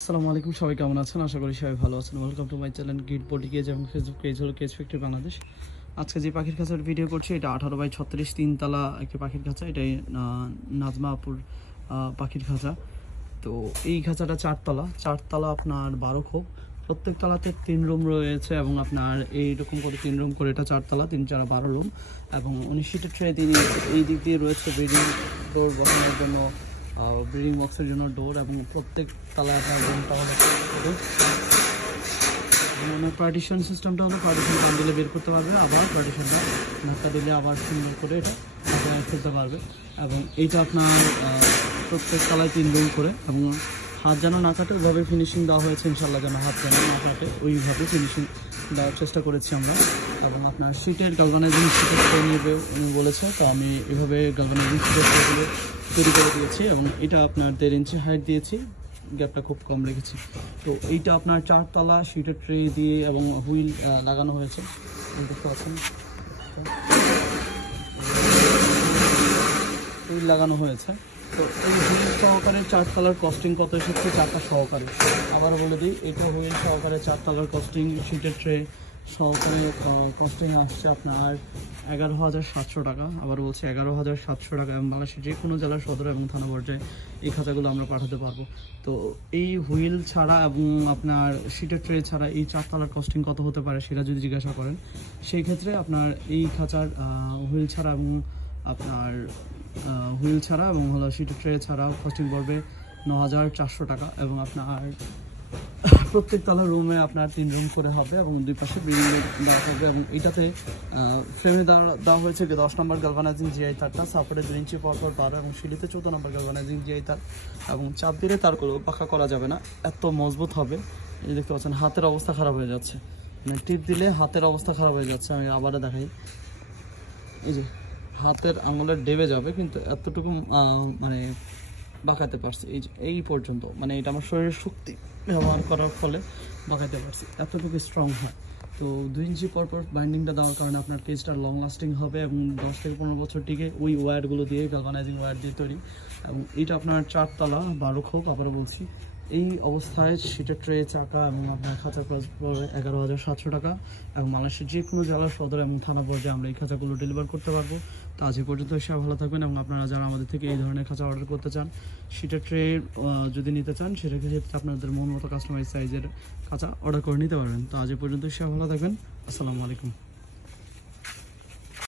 আসসালামু আলাইকুম, সবাই কেমন আছেন? আশা করি সবাই ভালো আছেন। ওয়েলকাম টু মাই চ্যানেল গিট বডি কেজ এবং ফেসবুক পেজ হলো কেজ ফ্যাক্টরি বাংলাদেশ। আজকে যে পাখির খাঁচার ভিডিও করছি এটা 18x36 তিনতলা একটি পাখির খাঁচা। এটাই নাজমা আপুর পাখির খাঁচা। তো এই খাঁচাটা চারতলা আপনার 12 খোপ। প্রত্যেক তলাতে 3 রুম রয়েছে এবং আপনার এইরকম করে 3 রুম করে এটা চারতলা, 3 4 12 রুম এবং 19 সিটের ট্রে তিনি এই দিক দিয়ে রয়েছে ব্রিডিং ডোর বসানোর জন্য, ব্রিডিং বক্সের জন্য ডোর এবং প্রত্যেক তলায় আপনার রুমটা হলো পার্টিশন সিস্টেমটা হলো পার্টিশন টান দিলে বের করতে পারবে, আবার পার্টিশনটা ধাক্কা দিলে আবার সুন্দর করে এটা ফেলতে পারবে। এবং এইটা আপনার প্রত্যেক তলায় 3 রুম করে এবং হাত যেন না কাটে ওইভাবে ফিনিশিং দেওয়া হয়েছে। ইনশাল্লাহ যেন হাত যেন না কাটে ওইভাবে ফিনিশিং দেওয়ার চেষ্টা করেছি আমরা। এবং আপনার শীটের গালভানাইজিং শীটের ট্রে নেবে উনি বলেছে, তো আমি এভাবে গালভানাইজিং শীটের ট্রেগুলো তৈরি করে দিয়েছি এবং এটা আপনার 1.5 ইঞ্চি হাইট দিয়েছি, গ্যাপটা খুব কম রেখেছি। তো এইটা আপনার 4 তলা শীটের ট্রে দিয়ে এবং হুইল লাগানো হয়েছে, দেখতে পাচ্ছেন হুইল লাগানো হয়েছে। তো এই হুইল সহকারে 4 তলার কস্টিং কত এসেছে? 4টা সহকারে, আবারও বলে দিই, এটা হুইল সহকারে 4 তলার কস্টিং শীটের ট্রে সহকারে কস্টিং আসছে আপনার 11,700 টাকা। আবার বলছি 11,700 টাকা এবং বাংলাদেশের যে কোনো জেলার সদর এবং থানা পর্যায়ে এই খাঁচাগুলো আমরা পাঠাতে পারবো। তো এই হুইল ছাড়া এবং আপনার শীটের ট্রে ছাড়া এই 4 তলার কস্টিং কত হতে পারে সেটা যদি জিজ্ঞাসা করেন, সেই ক্ষেত্রে আপনার এই খাঁচার হুইল ছাড়া এবং আপনার হুইল ছাড়া এবং হলো শীটের ট্রে ছাড়া কস্টিং পড়বে 9,400 টাকা। এবং আপনার প্রত্যেক তলার রুমে আপনার 3 রুম করে হবে এবং 2 পাশে ব্রিডিং দেওয়া হবে। এবং এইটাতে ফ্রেমে দেওয়া হয়েছে 10 নম্বর গালভানাইজিং জিআই তারটা, সাপোর্টে 2 ইঞ্চি পরপর তার এবং সিঁড়িতে 14 নম্বর গালভানাইজিং জিআই তার এবং চাপ দিলে তারগুলো পাখা করা যাবে না, এত মজবুত হবে। এই দেখতে পাচ্ছেন হাতের অবস্থা খারাপ হয়ে যাচ্ছে, মানে টিপ দিলে হাতের অবস্থা খারাপ হয়ে যাচ্ছে। আমি আবারও দেখাই, এই যে হাতের আঙুলের ডেবে যাবে, কিন্তু এতটুকু মানে বাঁকাতে পারছি এই পর্যন্ত, মানে এটা আমার শরীরের শক্তি ব্যবহার করার ফলে বাঁকাতে পারছি, এতটুকু স্ট্রং হয়। তো 2 ইঞ্চি পরপর বাইন্ডিংটা দেওয়ার কারণে আপনার কেজটা লং লাস্টিং হবে এবং 10 থেকে 15 বছর টিকে ওই ওয়্যারগুলো দিয়ে, গালভানাইজিং ওয়্যার দিয়ে তৈরি। এবং এটা আপনার 4 তলা 12 খোপ, আবারও বলছি। এই অবস্থায় শীটের ট্রে, চাকা এবং আপনার খাঁচা খরচ পড়বে 11,700 টাকা এবং বাংলাদেশের যে কোনো জেলার সদর এবং থানা পর্যায়ে আমরা এই খাঁচাগুলো ডেলিভার করতে পারবো। তো আজ এই পর্যন্ত এসে ভালো থাকবেন এবং আপনারা যারা আমাদের থেকে এই ধরনের খাঁচা অর্ডার করতে চান, শীটের ট্রে যদি নিতে চান, সেটাকে ক্ষেত্রে আপনাদের মন মতো কাস্টমাইজ সাইজের খাঁচা অর্ডার করে নিতে পারবেন। তো আজ এই পর্যন্ত এসে ভালো থাকবেন। আসসালামু আলাইকুম।